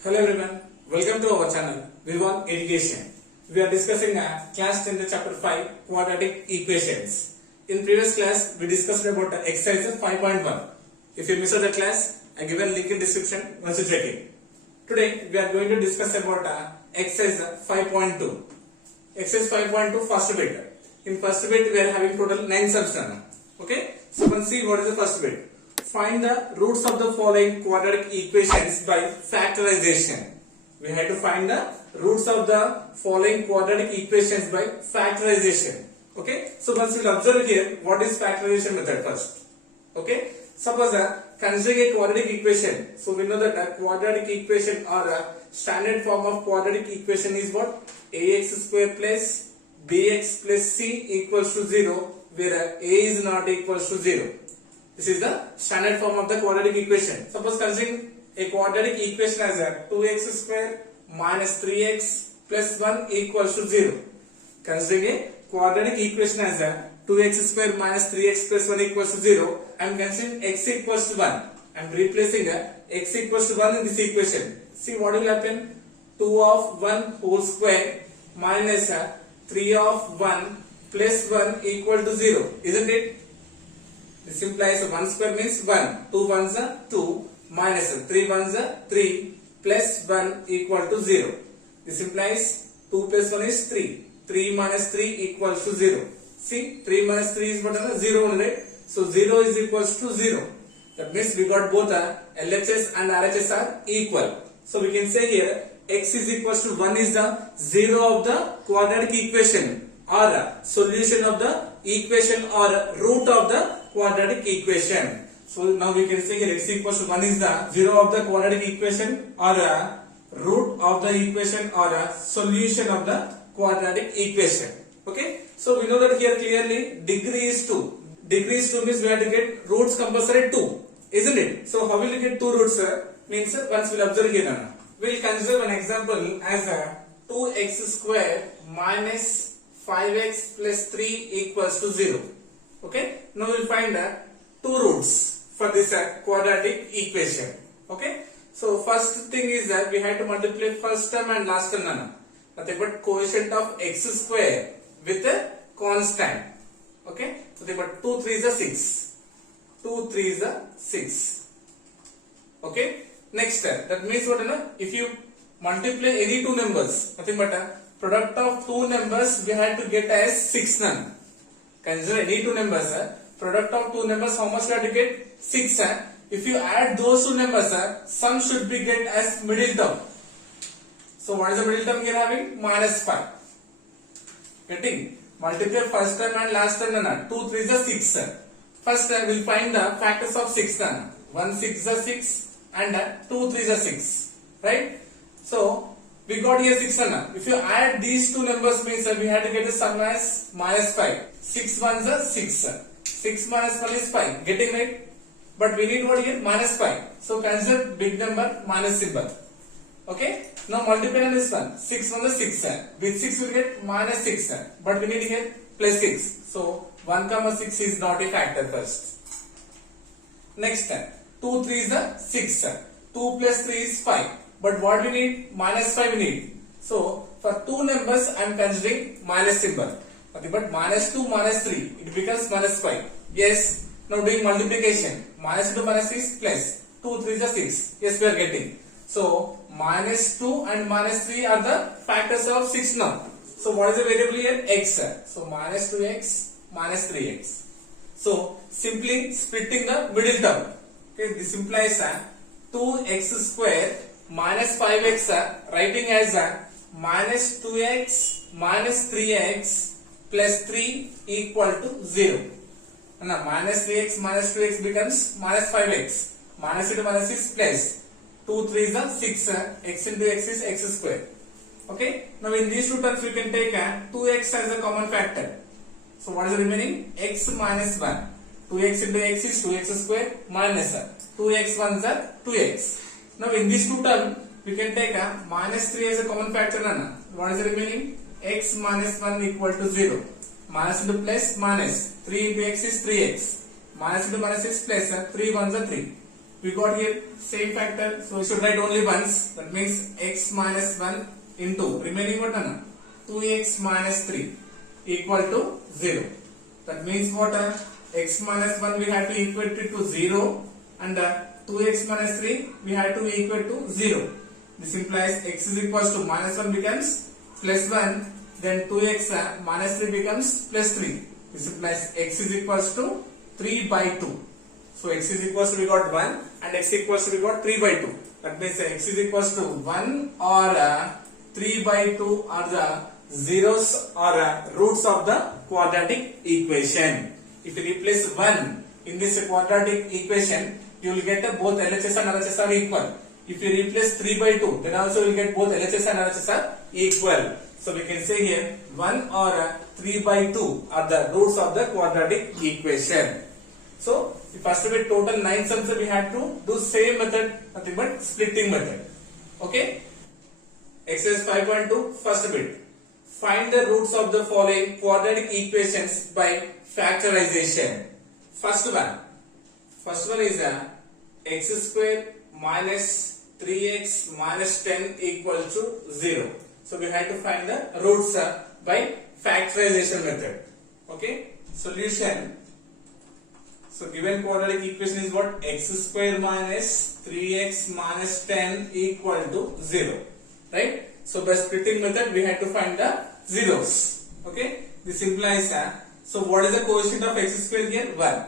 Hello everyone, welcome to our channel VIVAN Education. We are discussing class 10 chapter 5 Quadratic Equations. In previous class we discussed about exercise 5.1. If you missed the class, I give a link in description once you check it. Today we are going to discuss about exercise 5.2. Exercise 5.2 first bit. In first bit we are having total 9 sums. Okay, so let's see what is the first bit. Find the roots of the following quadratic equations by factorization. We have to find the roots of the following quadratic equations by factorization. Okay, so once we will observe here what is factorization method first. Okay, suppose considering a quadratic equation. So we know that a quadratic equation or a standard form of quadratic equation is what? Ax square plus bx plus c equals to 0, where a is not equals to 0. This is the standard form of the quadratic equation. Suppose considering a quadratic equation as a 2x square minus 3x plus 1 equals to 0. Considering a quadratic equation as a 2x square minus 3x plus 1 equals to 0. I am considering x equals to 1. I am replacing x equals to 1 in this equation. See what will happen? 2 of 1 whole square minus 3 of 1 plus 1 equal to 0. Isn't it? This implies 1 square means 1, 2 ones are 2, minus 3 ones are 3, plus 1 equal to 0. This implies 2 plus 1 is 3, 3 minus 3 equals to 0. See, 3 minus 3 is what? 0 only, right? So 0 is equals to 0. That means we got both LHS and RHS are equal. So we can say here x is equals to 1 is the 0 of the quadratic equation or solution of the equation or root of the quadratic equation. So now we can say here x equals to 1 is the 0 of the quadratic equation or a root of the equation or a solution of the quadratic equation. Okay, so we know that here clearly degree is 2. Degree is 2 means we have to get roots compulsory 2, isn't it? So how will we get 2 roots? Means once we will observe here, we will consider an example as a 2x square minus 5x plus 3 equals to 0. Okay, now we will find 2 roots for this quadratic equation. Okay, so first thing is that we have to multiply first term and last term. Nothing but quotient of x square with a constant. Okay, so they got 2 3 is a 6. 2 3 is a 6. Okay, next that means what? If you multiply any two numbers, nothing but product of two numbers we have to get as 6 none. Consider any two numbers, product of two numbers, how much we have to get? 6. If you add those two numbers, sum should be get as middle term. So what is the middle term here having? Minus 5. Getting? Multiply first term and last term. 2 3 is a 6. First we will find the factors of 6. 1 6 is a 6 and 2 3 is a 6. Right? So we got here 6 1. If you add these two numbers means we have to get the sum as minus 5. 6 1 is a 6. 6 minus 1 is 5. Getting right? But we need what here? Minus 5. So consider big number minus symbol. Okay? Now multiply on this one. 6 1 is 6. With 6 we will get minus 6. But we need here plus 6. So 1 comma 6 is not a factor first. Next 2 3 is a 6. 2 plus 3 is 5. But what we need? Minus 5 we need. So for two numbers I am considering minus symbol. Okay, but minus 2 minus 3 it becomes minus 5. Yes. Now doing multiplication. Minus 2 minus 6 plus 2 3 is a 6. Yes, we are getting. So minus 2 and minus 3 are the factors of 6 now. So what is the variable here? X. So minus 2x minus 3x. So simply splitting the middle term. Okay, this implies 2x square minus 5x, writing as minus 2x minus 3x plus 3 equal to 0. Now minus 3x minus 2x becomes minus 5x. Minus 2 minus 6 plus 2 3 is a 6. X into x is x square. Okay. Now in these two terms we can take 2x as a common factor. So what is the remaining? X minus 1. 2x into x is 2x square minus 2x 1 is 2x. Now in these two terms we can take minus 3 as a common factor. What is the remaining? X minus 1 equal to 0. Minus into plus minus 3 into x is 3x. Minus into minus is plus 3 1 is 3. we got here same factor, so we should write only once. That means x minus 1 into remaining what? 2x minus 3 equal to 0. That means what? X minus 1 we have to equate it to 0, and 2x minus 3 we have to equate to 0. This implies x is equals to minus 1 becomes plus 1, then 2x minus 3 becomes plus 3. This implies x is equals to 3 by 2. So x is equals to we got 1 and x equals to we got 3 by 2. That means x is equals to 1 or 3 by 2 are the zeros or roots of the quadratic equation. If you replace 1 in this quadratic equation, you will get both LHS and RHS are equal. If you replace 3 by 2, then also you will get both LHS and RHS are equal. So we can say here 1 or 3 by 2 are the roots of the quadratic equation. So first of it, total 9 sums we had to do same method, nothing but splitting method. Okay. Exercise 5.2, first bit. Find the roots of the following quadratic equations by factorization. First one is x square minus 3x minus 10 equal to 0. So we had to find the roots by factorization method. Okay. Solution. So given quadratic equation is what? X square minus 3x minus 10 equal to 0. Right? So by splitting method we had to find the zeros. Okay? This implies so what is the quotient of x square here? 1.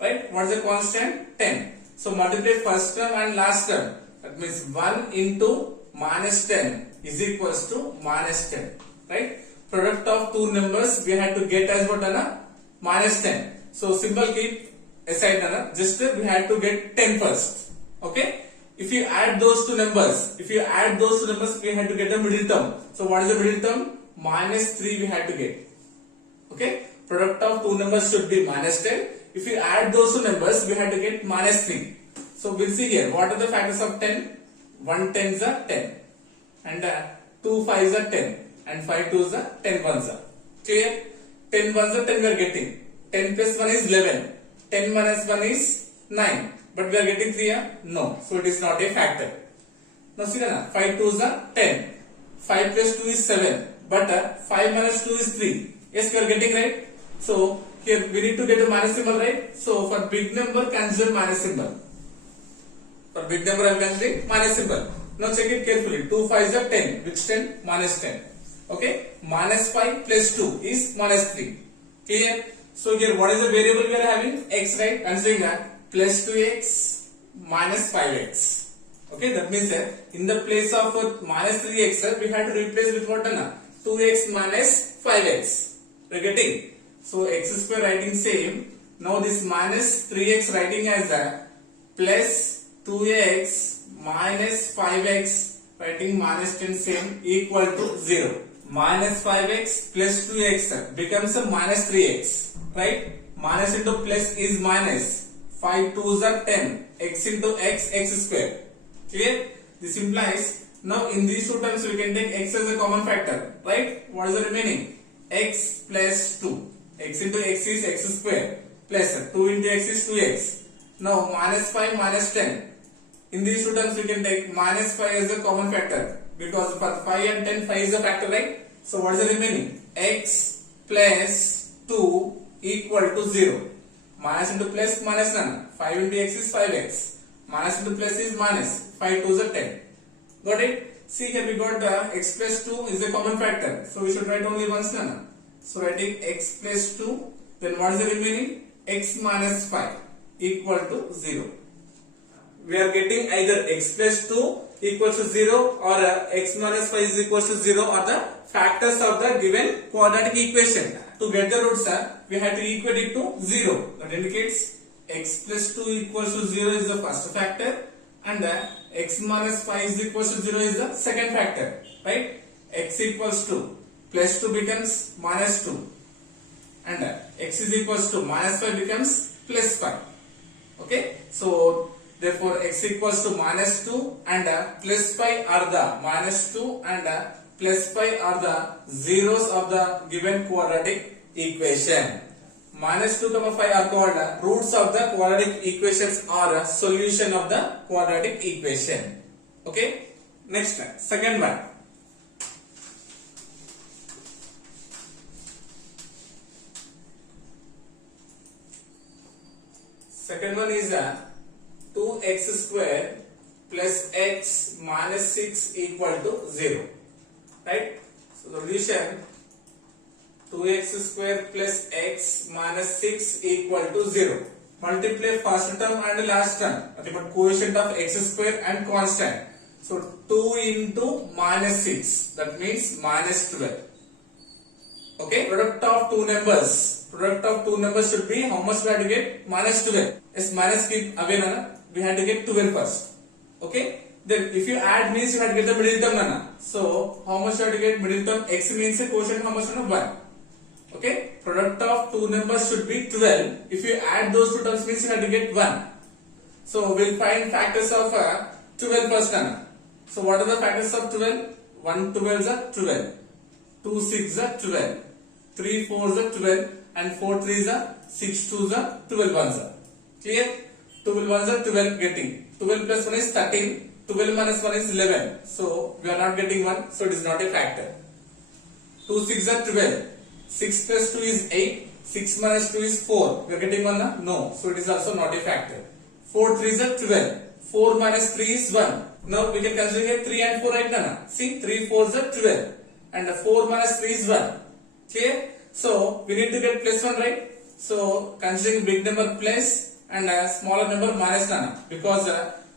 Right? What is the constant? 10. So multiply first term and last term. That means 1 into minus 10 is equals to minus 10. Right? Product of two numbers we had to get as what? Minus 10. So symbol keep aside, just we had to get 10 first. Okay? If you add those two numbers, we had to get the middle term. So what is the middle term? Minus 3 we had to get. Okay? Product of two numbers should be minus 10. If you add those two numbers, we had to get minus 3. So we'll see here, what are the factors of 10? 1 tens are 10. And 2 fives are 10. And 5 twos are 10 ones are. Clear? 10 ones are 10 we are getting. 10 plus 1 is 11. 10 minus 1 is 9. But we are getting 3 here? No. So it is not a factor. Now see that 5 twos are 10. 5 plus 2 is 7. But 5 minus 2 is 3. Yes, we are getting right. So here we need to get a minus symbol, right? So for big number consider minus symbol. For big number I am considering minus symbol. Now check it carefully. 2 5s are 10. Which 10? Minus 10. Okay. Minus 5 plus 2 is minus 3. Clear? So here what is the variable we are having? X, right? Considering that plus 2x minus 5x. Okay, that means that in the place of minus 3x we have to replace with what? 2x minus 5x. We are getting. So x square writing same. Now this minus 3x writing as a plus 2x minus 5x writing minus 10 same equal to 0. Minus 5x plus 2x becomes a minus 3x. Right? Minus into plus is minus. 5 2s are 10. X into x, x square. Clear? This implies now in these two terms we can take x as a common factor. Right? What is the remaining? X plus 2. X into x is x square. Plus 2 into x is 2x. Now minus 5 minus 10. In these two terms we can take minus 5 as a common factor. Because for 5 and 10, 5 is a factor, right? So what is the remaining? X plus 2 equal to 0. Minus into plus minus none. 5 into x is 5x. Minus into plus is minus. 5 2s are 10. Got it? See here we got x plus 2 is a common factor. So we should write only once none. So writing x plus 2. Then what is the remaining? X minus 5 equal to 0. We are getting either x plus 2 equals to 0 or x minus 5 is equals to 0 or the factors of the given quadratic equation. To get the roots, we have to equate it to 0. That indicates x plus 2 equals to 0 is the first factor and x minus 5 is equals to 0 is the second factor. Right? X equals to plus 2 becomes minus 2 and x is equals to minus 5 becomes plus 5. Okay? So therefore x equals to minus 2 and plus 5 are the minus 2 and plus 5 are the zeros of the given quadratic equation. minus 2 comma 5 are called roots of the quadratic equations or a solution of the quadratic equation. Okay. Next, second one. Second one is 2x square plus x minus 6 equal to 0. Right? So solution 2x square plus x minus 6 equal to 0. Multiply first term and last term. Okay, but coefficient of x square and constant. So 2 into minus 6. That means minus 12. Okay, product of two numbers. Product of two numbers should be how much we have to get? Minus 12. Yes, minus keep away, nana. We have to get 12 first. Okay. Then if you add means you have to get the middle term, nana. So how much you have to get middle term? X means a quotient how much, nana? 1. Okay. Product of two numbers should be 12. If you add those two terms means you have to get 1. So we'll find factors of 12 first, nana. So what are the factors of 12? 1 12 is 12. 2 6 is 12. 3 4 is 12. And 4 3 is 6 2 is 12 1 is. Clear? 12 1 is 12 getting. 12 plus 1 is 13. 12 minus 1 is 11. So we are not getting 1. So it is not a factor. 2 6 is 12. 6 plus 2 is 8. 6 minus 2 is 4. We are getting 1? No. So it is also not a factor. 4 3 is 12. 4 minus 3 is 1. Now we can consider here 3 and 4 right now. See, 3 4 is 12. And 4 minus 3 is 1. Clear? So we need to get plus 1, right? So considering big number plus and smaller number minus, nana. Because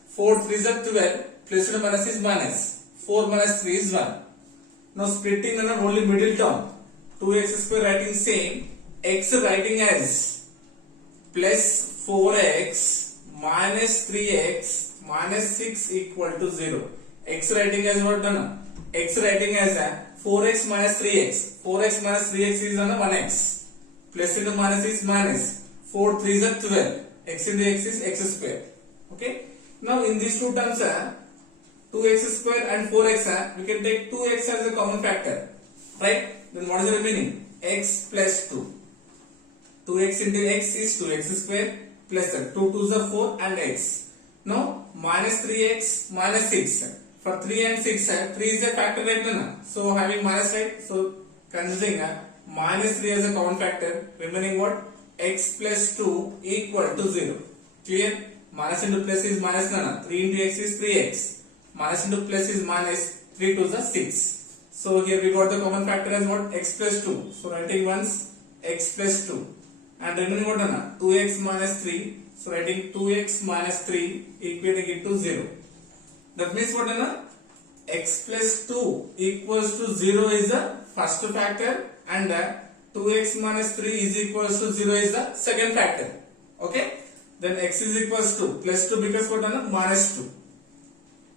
4 3 is 12. Plus 1 minus is minus. 4 minus 3 is 1. Now splitting only middle term. 2x square writing same. X writing as plus 4x minus 3x minus 6 equal to 0. X writing as what, done? X writing as 4x minus 3x. 4x minus 3x is 1x. Plus into minus is minus. 4 3 is 12. X into x is x square. Okay. Now in these two terms, 2x square and 4x, we can take 2x as a common factor. Right? Then what is the remaining? X plus 2. 2x into x is 2x square plus 2 2 is 4 and x. Now minus 3x minus 6. For 3 and 6, 3 is a factor, right? No? So having minus, right? So considering minus 3 as a common factor, remaining what? X plus 2 equal to 0. Clear? Minus into plus is minus, nana. 3 into x is 3x. Minus into plus is minus. 3 2 is 6. So here we got the common factor as what? X plus 2. So writing once x plus 2. And remaining what, nana? 2x minus 3. So writing 2x minus 3 equating it to 0. That means what, nana? X plus 2 equals to 0 is the first factor and 2x minus 3 is equals to 0 is the second factor. Okay? Then x is equals to plus 2 becomes what, nana? Minus 2.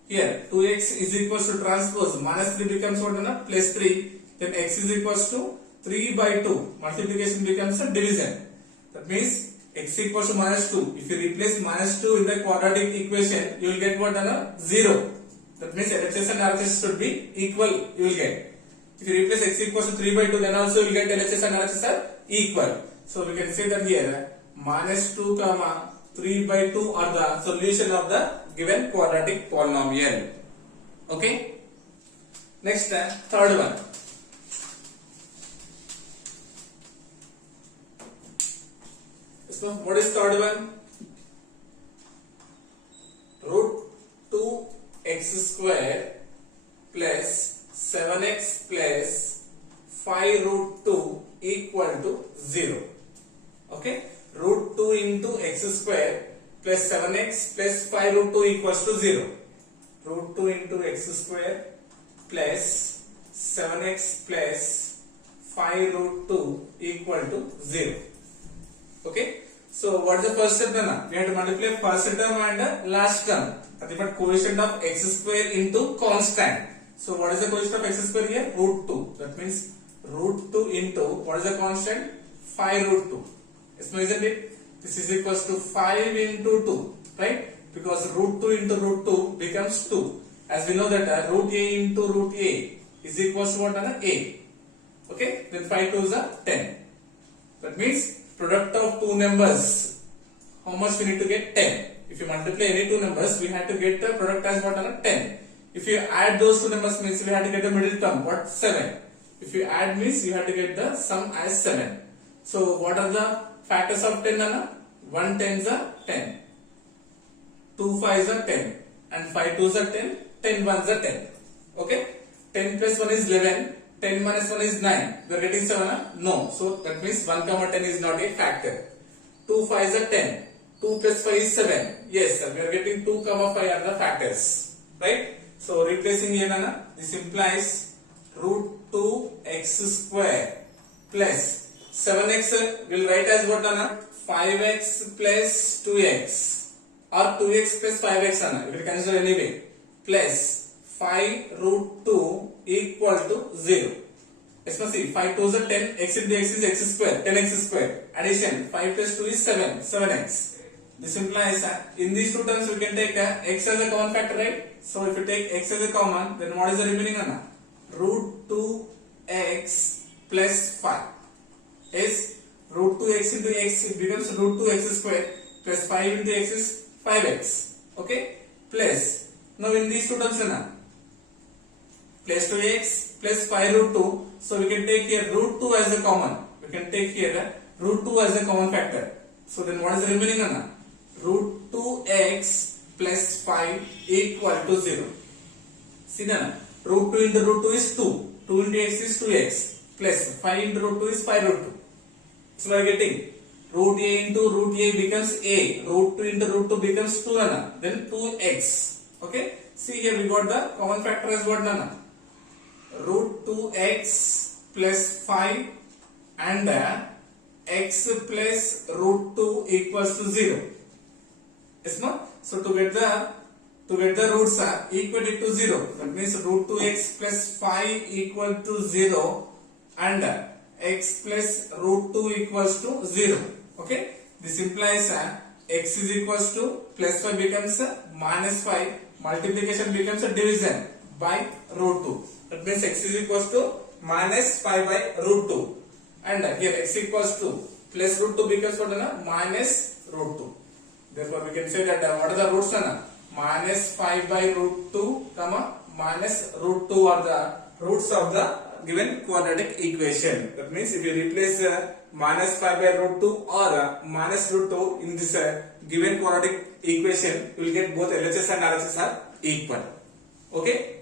Here 2x is equals to transpose minus 3 becomes what, nana? Plus 3. Then x is equals to 3 by 2. Multiplication becomes a division. That means x equals to minus 2. If you replace minus 2 in the quadratic equation, you will get what, nana? 0. That means LHS and RHS should be equal, you will get. If you replace x equals to 3 by 2, then also you will get LHS and RHS are equal. So we can say that here minus 2 comma 3 by 2 are the solution of the given quadratic polynomial. Okay. Next, third one. So what is third one? Root 2x square plus 7x plus 5 root 2 equal to 0. Okay. Root 2 into x square plus 7x plus 5 root 2 equals to 0. Root 2 into x square plus 7x plus 5 root 2 equal to 0. Okay. So what is the first step, then? We have to multiply first term and last term. Nothing but coefficient of x square into constant. So what is the coefficient of x square here? Root 2. That means root 2 into what is the constant? 5 root 2. Isn't it? This is equals to 5 into 2, right? Because root 2 into root 2 becomes 2. As we know that root a into root a is equals to what? A. Okay? Then 5 2 is 10. That means product of two numbers, how much we need to get? 10. If you multiply any two numbers, we have to get the product as what? 10. If you add those two numbers means we have to get the middle term, what? 7. If you add means you have to get the sum as 7. So what are the factors of 10? 1 tens are 10, 2 fives are 10, and 5 twos are 10, 10 ones are 10. Okay? 10 plus 1 is 11, 10 minus 1 is 9. We are getting 7? No. So that means 1 comma 10 is not a factor. 2 fives are 10. 2 plus 5 is 7. Yes, sir. We are getting 2 comma 5 are the factors. Right? So replacing here, this implies root 2x square plus 7x will write as what? 5x plus 2x or 2x plus 5x. You can consider anyway. Plus 5 root 2 equal to 0. Let's see. 5 2s are 10. X into x is x square. 10x square. Addition. 5 plus 2 is 7. 7x. This implies in these two terms we can take x as a common factor, right? So if you take x as a common, then what is the remaining? Root 2x plus 5 is root 2x into x, it becomes root 2x square plus 5 into x is 5x. Okay? Plus, now in these two terms, plus 2x plus 5 root 2. So we can take here root 2 as a common. We can take here root 2 as a common factor. So then what is the remaining? Root 2x plus 5 equal to 0. See then, root 2 into root 2 is 2. 2 into x is 2x plus 5 into root 2 is 5 root 2. So we are getting root a into root a becomes a. Root 2 into root 2 becomes 2 then 2x. Okay. See here we got the common factor as what? Root 2x plus 5 and x plus root 2 equals to 0. Yes, no? So to get the roots equate it to 0. That means root 2x plus 5 equal to 0 and x plus root 2 equals to 0. Okay? This implies x is equals to plus 5 becomes minus 5. Multiplication becomes a division by root 2. That means x is equals to minus 5 by root 2. And here x equals to plus root 2 becomes what? Minus root 2. Therefore we can say that what are the roots? Minus 5 by root 2 comma minus root 2 are the roots of the given quadratic equation. That means if you replace minus 5 by root 2 or minus root 2 in this given quadratic equation, you will get both LHS and RHS are equal. Okay?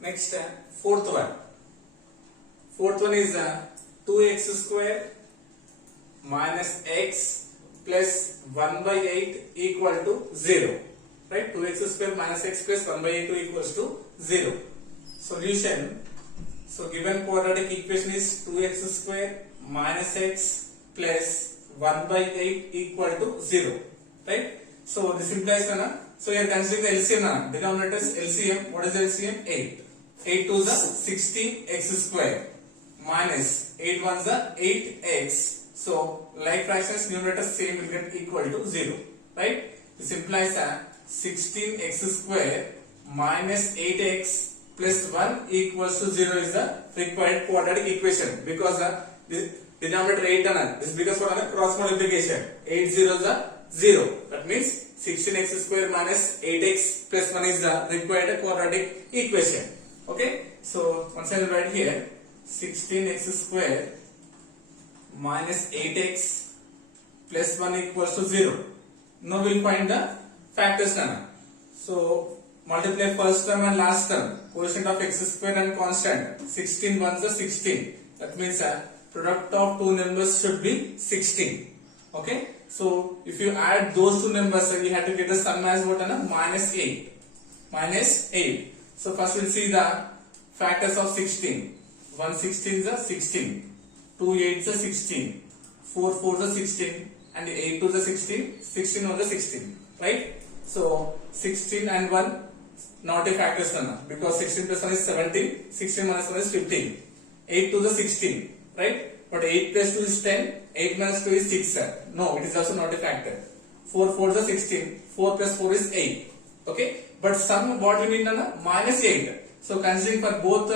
Next, fourth one. Fourth one is 2x square minus x plus 1 by 8 equal to 0. Right? 2x square minus x plus 1 by 8 equals to 0. Solution. So given quadratic equation is 2x square minus x plus 1 by 8 equal to 0. Right? So this implies so you are considering the LCM. Denominator is LCM. What is the LCM? 8. 8 to the 16x square minus 8 ones are 8x. So like fractions numerator same will get equal to 0. Right? This implies 16x square minus 8x plus 1 equals to 0 is the required quadratic equation, because the denominator 8 this is because for cross multiplication 8 zeros are 0. That means 16x square minus 8x plus 1 is the required quadratic equation. Okay, so once I will write here 16x square minus 8x plus 1 equals to 0. Now we will find the factors. So multiply first term and last term. Quotient of x square and constant. 16 ones are 16. That means product of two numbers should be 16. Okay. So if you add those two numbers, you have to get the sum as what? Minus 8. Minus 8. So first we will see the factors of 16. 1 16 is a 16. 2 8s are 16. 4 4s are 16. And 8 2s are 16. 16 1s are 16. Right? So 16 and 1 not a factors because 16 plus 1 is 17. 16 minus 1 is 15. 8 2s are 16. Right? But 8 plus 2 is 10. 8 minus 2 is 6. No, it is also not a factor. 4 4s are 16. 4 plus 4 is 8. Okay? But sum what we need minus 8. So considering for both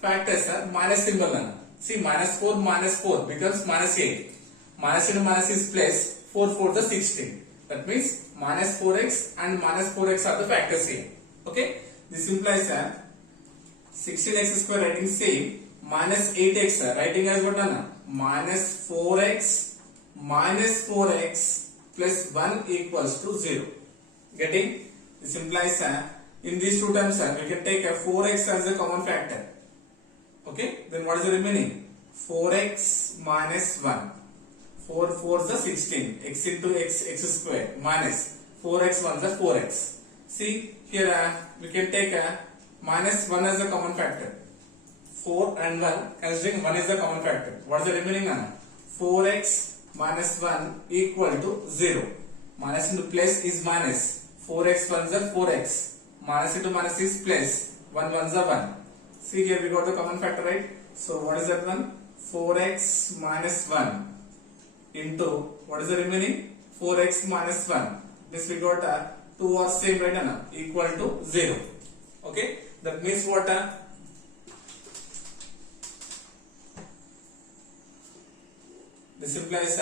factors minus symbol. See minus 4 becomes minus 8. minus into minus is plus, 4 4 the 16. That means minus 4x and minus 4x are the factors here. Okay, this implies 16x square writing same, minus 8x writing as what Anna? Minus 4x plus 1 equals to 0. Getting? This implies in these two terms we can take 4x as a common factor. Okay, then what is the remaining? 4x minus 1. 4 4 is the 16. X into x square minus 4x 1 is the 4x. See here we can take minus 1 as a common factor. 4 and 1, considering 1 is the common factor. What is the remaining one? 4x minus 1 equal to 0. Minus into plus is minus. 4x 1 is 4x. Minus into minus is plus. 1 1 is 1. See here we got the common factor, right? So what is that one? 4x minus 1 into, what is the remaining? 4x minus 1. This we got 2 or same, right? Equal to 0. Okay, that means what? This implies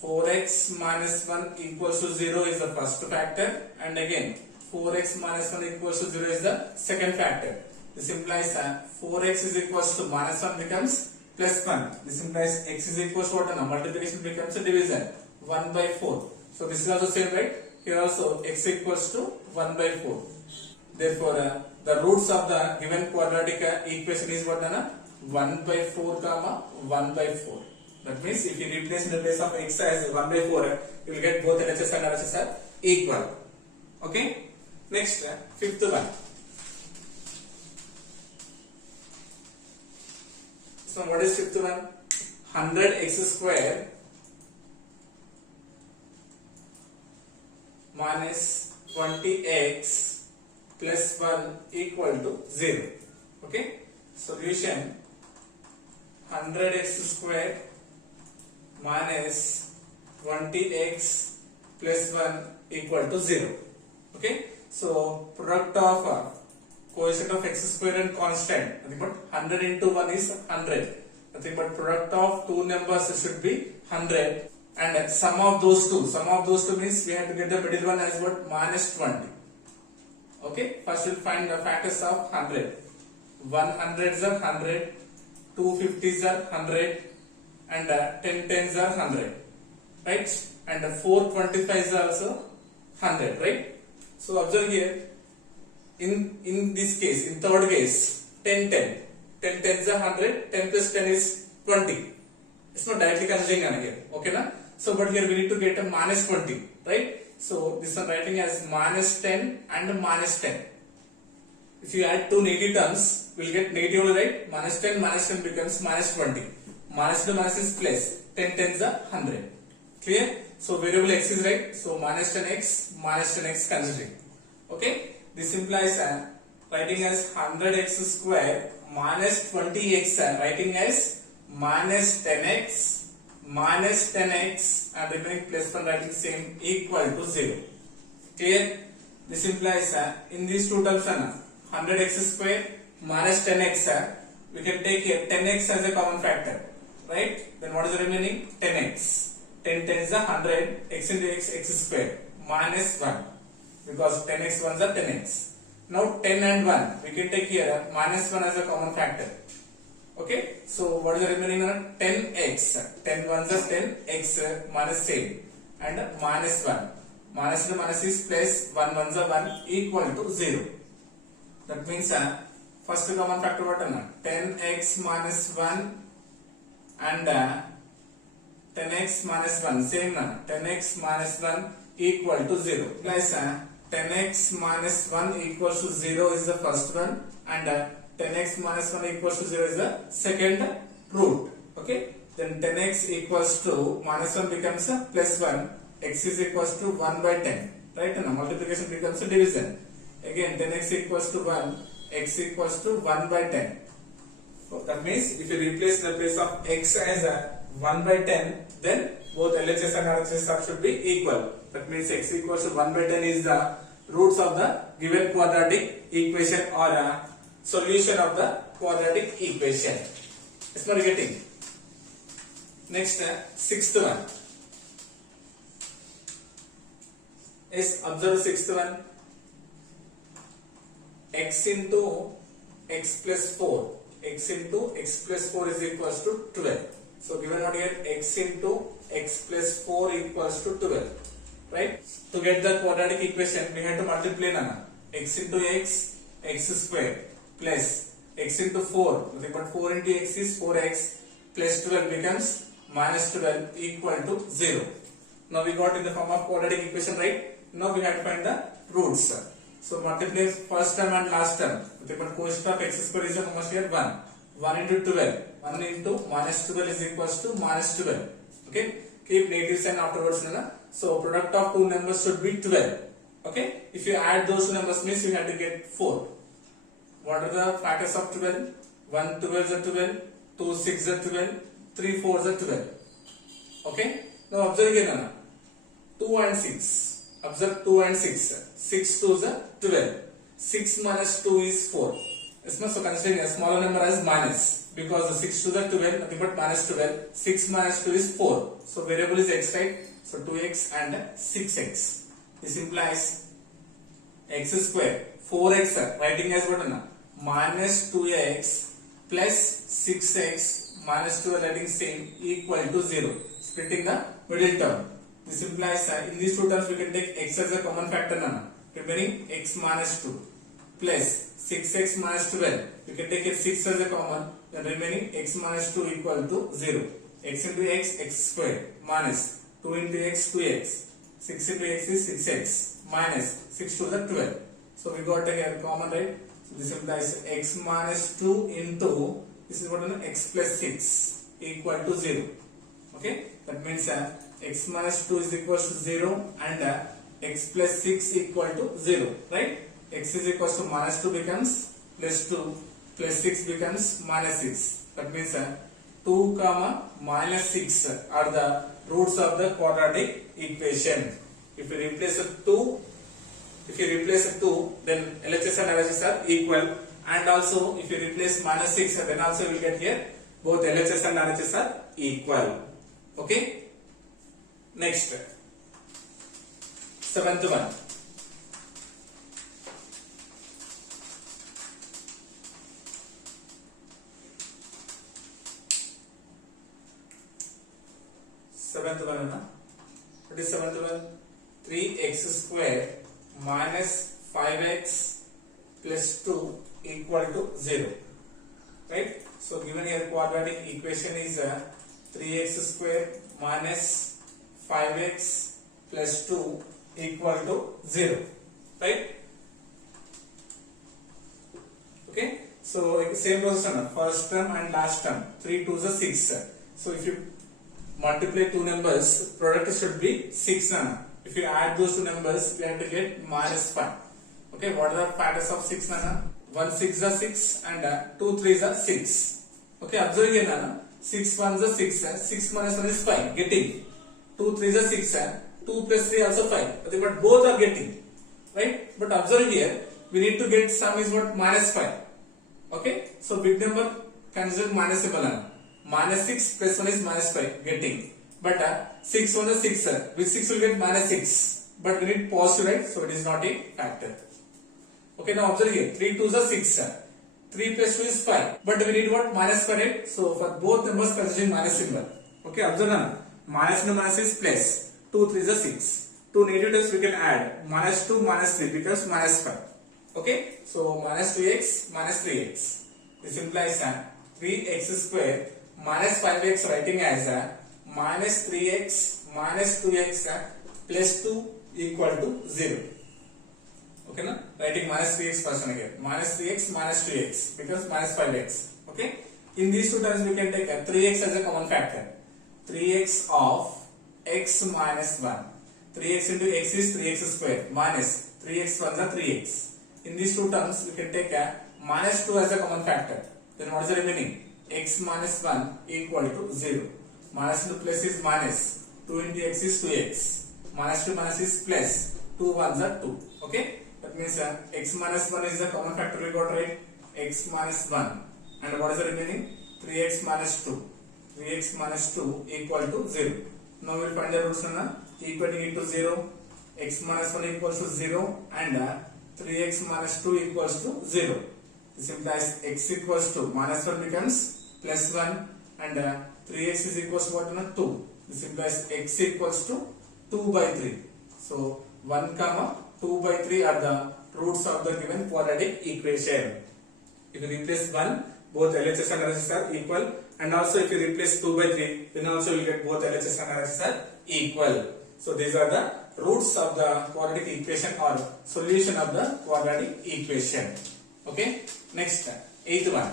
4x minus 1 equals to 0 is the first factor, and again 4x minus 1 equals to 0 is the second factor. This implies 4x is equals to minus 1 becomes plus 1. This implies x is equals to what? Multiplication becomes a division, 1 by 4. So this is also same, right? Here also x equals to 1 by 4. Therefore the roots of the given quadratic equation is what? 1 by 4 comma 1 by 4. That means if you replace in the place of x as 1 by 4, you will get both LHS and RHS are equal. Okay. Next, fifth one. So what is fifth one? 100x square minus 20x plus 1 equal to 0. Okay. Solution: 100x square minus 20x plus 1 equal to 0. Okay, so product of coefficient of x square and constant, nothing but 100 into 1 is 100. Nothing but product of two numbers should be 100, and sum of those two means we have to get the middle one as what? Minus 20. Okay, first we'll find the factors of 100. 100s are 100, 250s are 100, and 10 tens are 100, right? And 425s are also 100, right? So observe here, in this case, in third case, 10 tens are 100, 10 plus 10 is 20. It's not directly considering here, okay na? So but here we need to get a minus 20, right? So this one writing as minus 10 and minus 10. If you add two negative terms, we'll get negative only, right? Minus 10 becomes minus 20. Minus to minus is plus. 10 tens are 100. Clear? So variable x is right. So minus 10x considering. Okay? This implies writing as 100x square minus 20x, writing as minus 10x and remaining plus 1 writing same equal to 0. Clear? This implies in these two terms 100x square minus 10x, we can take here 10x as a common factor, right? Then what is the remaining? 10x. 10 is 100, x into x square minus 1, because 10x 1s are 10x. Now 10 and 1, we can take here minus 1 as a common factor. Okay, so what is the remaining? 10x. 10 1s are 10x minus same, and minus 1. Minus to minus is plus, 1 1s are 1 equal to 0. That means first common factor what? 10x minus 1 and 10x minus 1 same 10x minus 1 equal to 0. Plus 10x minus 1 equals to 0 is the first one, and 10x minus 1 equals to 0 is the second root. Okay, then 10x equals to minus 1 becomes a plus 1, x is equals to 1 by 10, right? And multiplication becomes a division. Again 10x equals to 1, x equals to 1 by 10. So that means if you replace the place of x as 1 by 10, then both LHS and RHS should be equal. That means x equals to 1 by 10 is the roots of the given quadratic equation, or a solution of the quadratic equation. It's not getting. Next, sixth one. Yes, observe sixth one. X into x plus 4. X into x plus 4 is equals to 12. So given what here, x into x plus 4 equals to 12. Right? To get the quadratic equation, we have to multiply nana. X into x, x square, plus x into 4. But 4 into x is 4x, plus 12 becomes minus 12 equal to 0. Now we got in the form of quadratic equation, right? Now we have to find the roots. So multiply first term and last term. The quotient of x square is how much here? 1. 1 into 12. 1 into minus 12 is equals to minus 12. Okay? Keep negative sign afterwards. So product of two numbers should be 12. Okay? If you add those two numbers means you have to get 4. What are the factors of 12? 1 12 is 12, 2 6 is 12, 3 4 is 12. Okay? Now observe again. 2 and 6. Observe 2 and 6. 6 2 is 12. 6 minus 2 is 4. So considering a smaller number as minus, because the 6 to the 12, nothing but minus 12. 6 minus 2 is 4. So variable is x, right? So 2x and 6x. This implies x square 4x, writing as what? Minus 2x plus 6x minus 2, writing same, equal to 0. Splitting the middle term. This implies in these two terms we can take x as a common factor, remaining x minus 2 plus 6x minus 12. You can take it 6 as a common, then remaining x minus 2 equal to 0. X into x, x square, minus 2 into x, 2x. 6 into x is 6x, minus 6 to the 12. So we got here common, right? So this implies x minus 2 into, this is what x plus 6 equal to 0. Okay? That means x minus 2 is equal to 0 and x plus 6 equal to 0, right? X is equal to minus 2 becomes plus 2, plus 6 becomes minus 6. That means 2 comma minus 6 are the roots of the quadratic equation. If you replace the 2, then LHS and RHS are equal, and also if you replace minus 6, then also you will get here both LHS and RHS are equal. Okay? Next, seventh one. What is seventh one? 3x square minus 5x plus 2 equal to 0. Right? So given here quadratic equation is 3x square minus 5x plus 2 equal to 0. Right? Okay? So same process, first term and last term. 3 2 is 6. So if you multiply two numbers, product should be 6. If you add those two numbers, we have to get minus 5. Okay, what are the factors of 6? 1 6 is 6 and 2 3 is 6. Okay, observe again. 6 1 is 6. 6 minus 1 is 5. Getting. 2 3 is 6. 2 plus 3 also 5. But both are getting. Right? But observe here, we need to get sum is what? Minus 5. Okay, so big number consider minus symbol. Minus 6 plus 1 is minus 5, getting. But 6 1 is 6, which 6 will get minus 6. But we need positive, right? So it is not a factor. Okay, now observe here. 3 2 is 6. 3 plus 2 is 5. But we need what? Minus 5, right? So for both numbers considering minus symbol. Okay, observe now. Minus into minus is plus. 2 3 is 6. Two negative terms we can add. Minus 2 minus 3 becomes minus 5. Okay, so minus 2x minus 3x. This implies 3x square minus 5x, writing as minus 3x minus 2x plus 2 equal to 0. Okay, na? Writing minus 3x first again. Minus 3x minus 2x becomes minus 5x. Okay. In these two terms we can take 3x as a common factor. 3x of x minus 1. 3x into x is 3x square minus 3x 1 is 3x. In these two terms we can take minus 2 as a common factor. Then what is the remaining? X minus 1 equal to 0. Minus into plus is minus. 2 into x is 2x. Minus 2 minus is plus. 2 1s are 2. Okay. That means x minus 1 is the common factor we got, right? X minus 1. And what is the remaining? 3x minus 2. 3x minus 2 equal to 0. Now we will find the roots equating it to 0, x minus 1 equals to 0 and 3x minus 2 equals to 0. This implies x equals to minus 1 becomes plus 1 and 3x is equals to what? 2. This implies x equals to 2 by 3. So 1 comma 2 by 3 are the roots of the given quadratic equation. If you replace 1, both LHS and RHS are equal, and also if you replace 2 by 3, then also you will get both LHS and RHS are equal. So these are the roots of the quadratic equation or solution of the quadratic equation. Okay. Next, 8th one.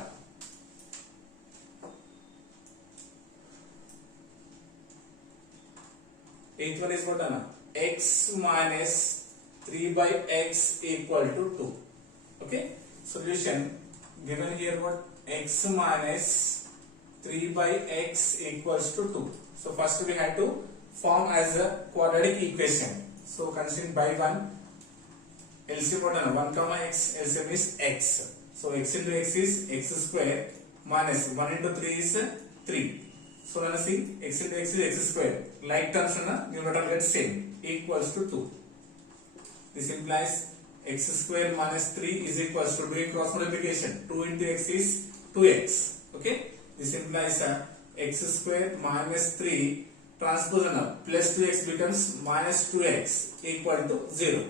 8th one is what? X minus 3 by x equal to 2. Okay. Solution given here what? X minus 3 by x equals to 2. So first we had to form as a quadratic equation. So considering by 1, LCM what? 1 comma x, LCM is x. So x into x is x square minus 1 into 3 is 3. So let us see, x into x is x square. Like terms numerator gets same, equals to 2. This implies x square minus 3 is equals to, doing cross multiplication, 2 into x is 2x. Okay. This implies x square minus 3 transpose plus 2x becomes minus 2x equal to 0.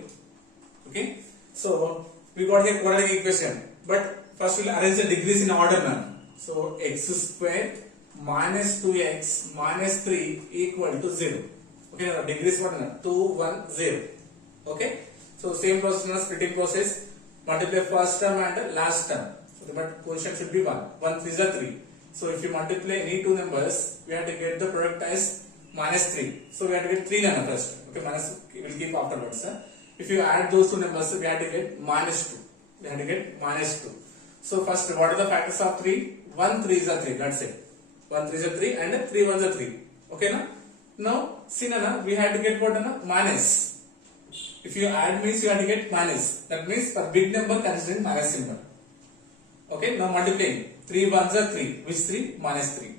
Okay. So we got here quadratic equation, but first we will arrange the degrees in order now. So x square minus 2x minus 3 equal to 0. Okay, now degrees what? 2, 1, 0. Okay. So same process, splitting process, multiply first term and last term. So the quotient should be 1. 1 3 is 3. So if you multiply any two numbers, we have to get the product as minus 3. So we have to get 3 number first. Okay, minus we will keep afterwards. If you add those two numbers, we have to get minus 2. We have to get minus 2. So first, what are the factors of 3? 1 3 is a 3. That's it. 1 3 is a 3 and 3 1 is a 3. Okay, na? Now see na, we have to get what? Minus. If you add means you have to get minus. That means for big number considering minus symbol. Okay, now multiplying. 3 1s are 3. Which 3? Minus 3.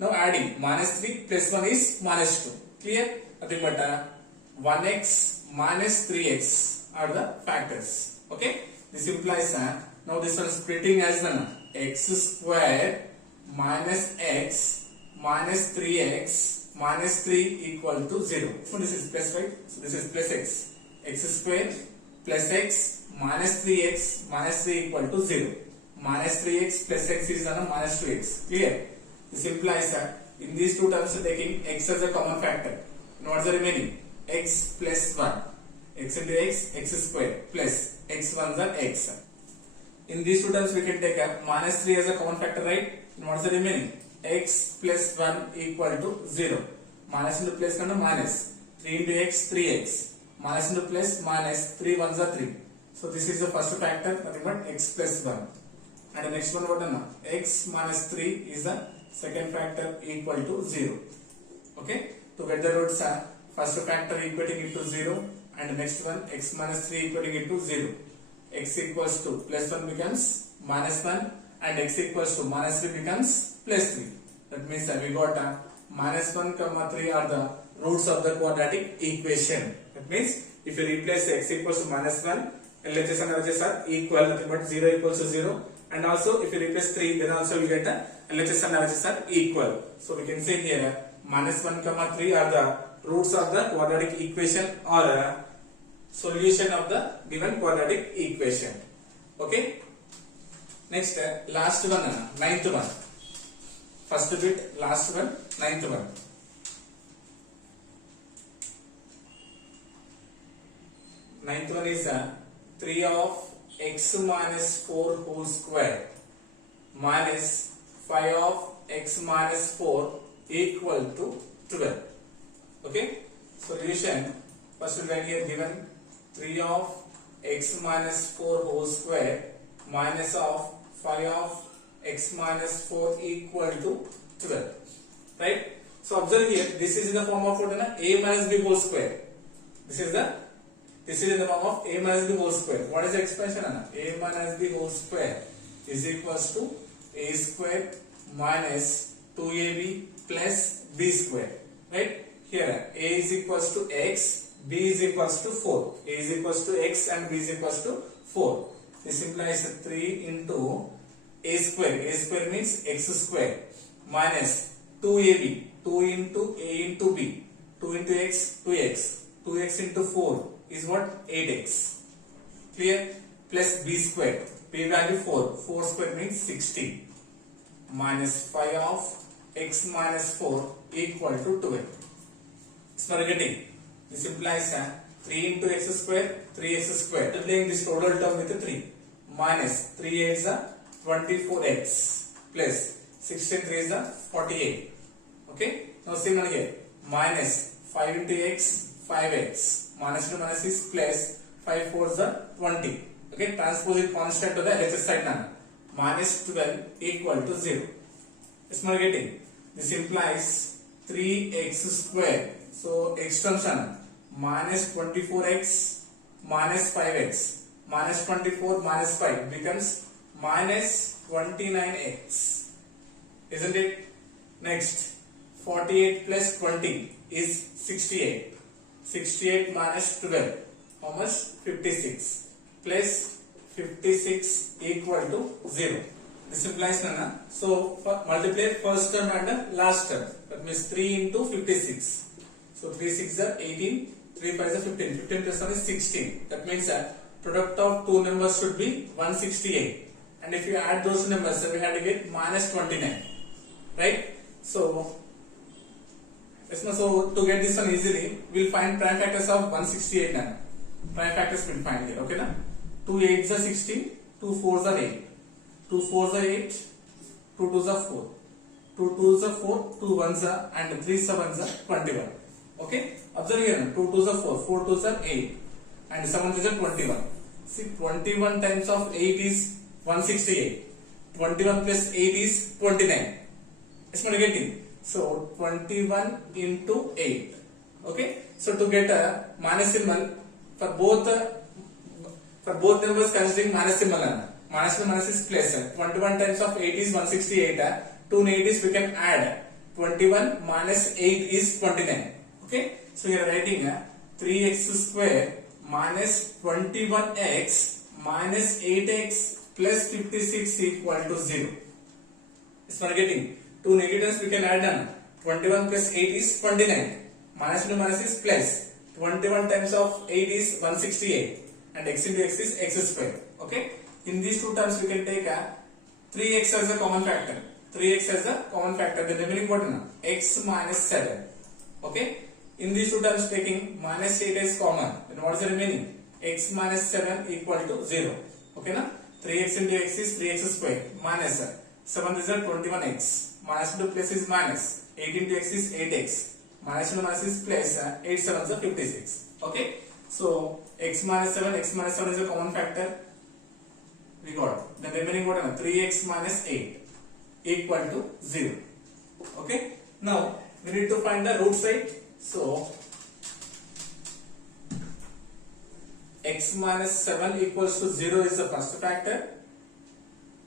Now adding. Minus 3 plus 1 is minus 2. Clear? Nothing but 1x minus 3x are the factors. Okay? This implies now this one splitting as x square minus x minus 3x minus 3 equal to 0. So this is plus, right? So this is plus x. X square plus x minus 3x minus 3 equal to 0. Minus 3x plus x is minus 2x. Clear? This implies in these two terms taking x as a common factor. Now what is the remaining? X plus 1. X into x square plus x 1s are x. In these two terms we can take minus 3 as a common factor, right? And what is the remaining? X plus 1 equal to 0. Minus into plus minus. 3 into x 3x. Minus into plus minus 3 1s are 3. So this is the first factor, nothing but x plus 1. And the next one what? X minus 3 is the second factor equal to 0. Okay? To get the roots, first factor equating it to 0 and the next one x minus 3 equating it to 0. X equals to plus 1 becomes minus 1 and x equals to minus 3 becomes plus 3. That means we got minus 1 comma 3 are the roots of the quadratic equation. That means if you replace x equals to minus 1, LHS and RHS are equal, nothing but 0 equals to 0. And also if you replace 3, then also we get LHS and RHS are equal. So we can say here minus 1 comma 3 are the roots of the quadratic equation or solution of the given quadratic equation. Okay. Next, last one, ninth one. First bit, last one, ninth one. Ninth one is 3 of x minus 4 whole square minus 5 of x minus 4 equal to 12. Okay. Solution, first we have here given 3 of x minus 4 whole square minus of 5 of x minus 4 equal to 12. Right. So observe here, this is in the form of what? A minus b whole square. This is in the form of a minus b whole square. What is the expression? A minus b whole square is equals to a square minus 2ab plus b square. Right? Here a is equals to x, b is equals to 4. A is equals to x and b is equals to 4. This implies 3 into a square. A square means x square minus 2ab. 2 into a into b. 2 into x, 2x. 2x into 4 is what? 8x. Clear? Plus b square. B value 4. 4 square means 16. Minus 5 of x minus 4 equal to 12. So we are getting. This implies 3 into x square, 3x square. Multiplying this total term with 3. Minus 3 is 24x. Plus 16 3 is 48. Okay. Now see again. Minus 5 into x, 5x. Minus to minus is plus 5 4 is 20. Okay. Transpose it constant to the LHS side now. Minus 12 equal to 0. Yes, we are getting. This implies 3x square. So x terms are minus 24x minus 5x. Minus 24 minus 5 becomes minus 29x. Isn't it? Next, 48 plus 20 is 68. 68 minus 12. How much? 56. Plus 56 equal to 0. This implies nana. So multiply first term and last term. That means 3 into 56. So 3 6 are 18. 3 5 is 15. 15 plus 1 is 16. That means product of two numbers should be 168. And if you add those numbers, we have to get minus 29. Right? So to get this one easily, we will find prime factors of 168 now. Prime factors we will find here. Okay, na? 2 8s are 16, 2 4s are 8, 2 4s are 8, 2 2s are 4, 2 2s are 4, 2 1s are and 3 7s are 21. Okay, observe here 2 2s are 4, 4 2s are 8 and 7 3s are 21. See, 21 times of 8 is 168. 21 plus 8 is 29. It's not getting. So 21 into 8. Okay. So to get a minus symbol for both numbers considering minus symbol, minus to minus is plus. 21 times of 8 is 168. 2 negatives we can add. 21 minus 8 is 29. Okay. So we are writing 3x square minus 21x minus 8x plus 56 equal to 0. It's not getting. Two negatives we can add on. 21 plus 8 is 29. Minus into minus is plus. 21 times of 8 is 168. And x into x is x square. Okay. In these two terms we can take 3x as a common factor. 3x as a common factor. The remaining what now? X minus 7. Okay. In these two terms taking minus 8 is common. Then what is the remaining? X minus 7 equal to 0. Okay na? 3x into x is 3x square. Minus 7 is 21x. Minus into plus is minus. 8 into x is 8x. Minus into minus is plus. 8 7 is 56. Okay. So x minus 7 is a common factor. We got. The remaining what? 3x minus 8 equal to 0. Okay. Now we need to find the root side. So x minus 7 equals to 0 is the first factor.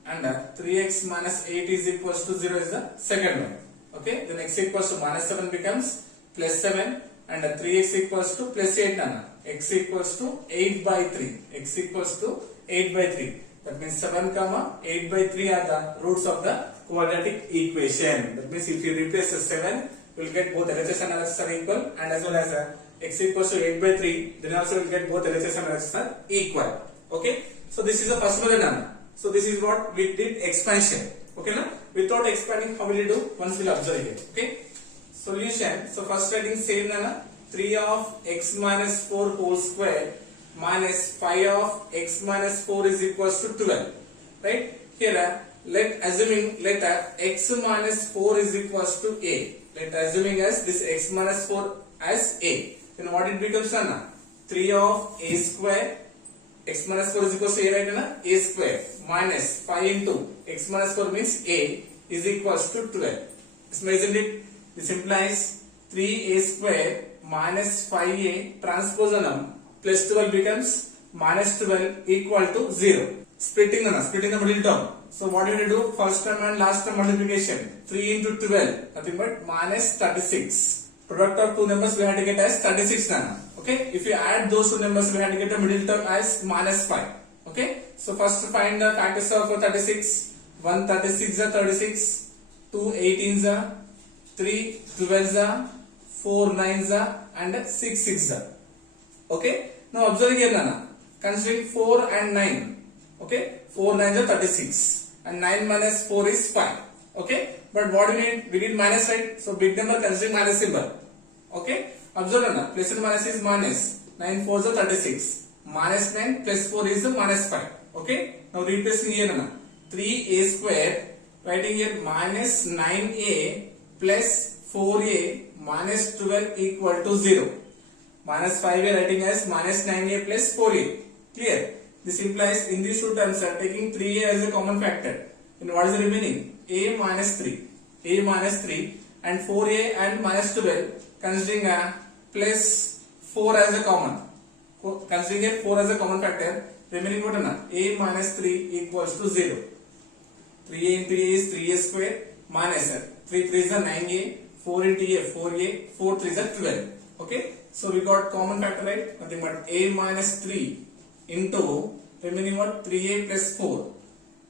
And 3x minus 8 is equals to 0 is the second one. Okay, then x equals to minus 7 becomes plus 7 and 3x equals to plus 8 nana. X equals to 8 by 3. X equals to 8 by 3. That means 7 comma 8 by 3 are the roots of the quadratic equation. That means if you replace the 7, you will get both LHS and LHS are equal, and as well as x equals to 8 by 3, then also you will get both LHS and LHS are equal. Okay, so this is the first method nana. So this is what we did expansion. Okay, na? Without expanding, how will you do? Once we'll observe here. Okay. Solution. So first writing same nana. 3 of x minus 4 whole square minus 5 of x minus 4 is equals to 12. Right? Here, let x minus 4 is equals to a. Let assuming as this x minus 4 as a. Then what it becomes nana? 3 of a square. X minus 4 is equals to a, right na? A square minus 5 into x minus 4 means a is equals to 12. Isn't it? This implies 3a square minus 5a transposanum plus 12 becomes minus 12 equal to 0. Splitting the middle term. So what do you do? First term and last term multiplication. 3 into 12, nothing but minus 36. Product of two numbers we have to get as 36 now. Okay. If you add those two numbers, we have to get the middle term as minus 5. Okay. So first find the factors of 36. 1 36 is 36. 2 18s are. 3 12s are. 4 9s are. And 6 6s are. Okay. Now observe here Nana. Considering 4 and 9. Okay. 4 9s are 36. And 9 minus 4 is 5. Okay. But what do we need? We need minus, right? So big number considering minus symbol. Okay. Observe Nana. Plus and minus is minus. 9 4s are 36. Minus 9 plus 4 is minus 5. Okay. Now replacing here Nana. 3a square. Writing here minus 9a plus 4a minus 12 equal to 0. Minus 5a writing as minus 9a plus 4a. Clear? This implies in these two terms are taking 3a as a common factor. Then what is the remaining? A minus 3. A minus 3 and 4a and minus 12 considering a plus 4 as a common. Considering a 4 as a common factor, remaining what na? A minus 3 equals to 0. 3a into a is 3a square minus 3 3 is 9a, 4 into a 4a, 4 3 is 12. Okay. So we got common factor, right? Nothing but a minus 3 into remaining what? 3a plus 4.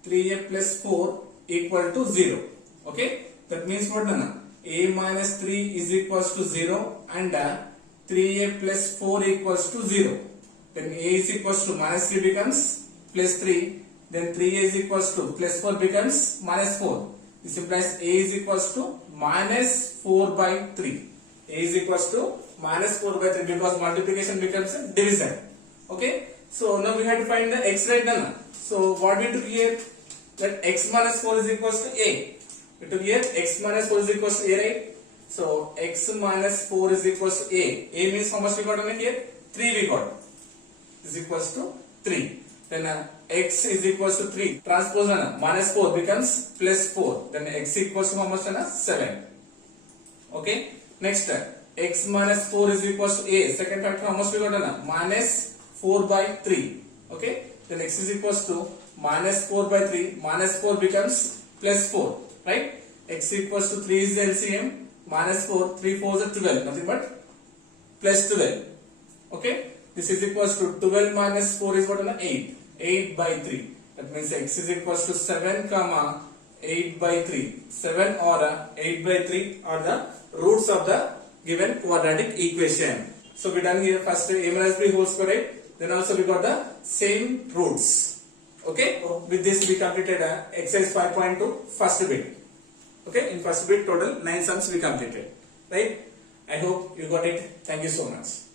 3a plus 4 equal to 0. Okay. That means what na? A minus 3 is equals to 0 and 3a plus 4 equals to 0. Then a is equals to minus 3 becomes plus 3. Then 3a is equals to plus 4 becomes minus 4. This implies a is equals to minus 4 by 3. A is equals to minus 4 by 3 because multiplication becomes a division. Okay. So now we have to find the x right now. So what we took here? That x minus 4 is equals to a. We took here x minus 4 is equals to a, right? So x minus 4 is equals to a. A means how much we got on here? 3 we got. Is equals to 3. Then x is equals to 3. Transpose minus 4 becomes plus 4. Then x equals to how much? 7. Okay. Next x minus 4 is equals to a. Second factor how much we got? Minus 4 by 3. Okay. Then x is equals to minus 4 by 3. Minus 4 becomes plus 4. Right. X equals to 3 is the LCM. Minus 4. 3 4 is 12. Nothing but plus 12. Okay. This is equals to 12 minus 4 is what? 8. 8 by 3. That means x is equals to 7 comma 8 by 3. 7 or 8 by 3 are the roots of the given quadratic equation. So we done here first a minus b whole square, right? Then also we got the same roots. Okay. With this we completed exercise 5.2 first bit. Okay. In first bit total 9 sums we completed. Right. I hope you got it. Thank you so much.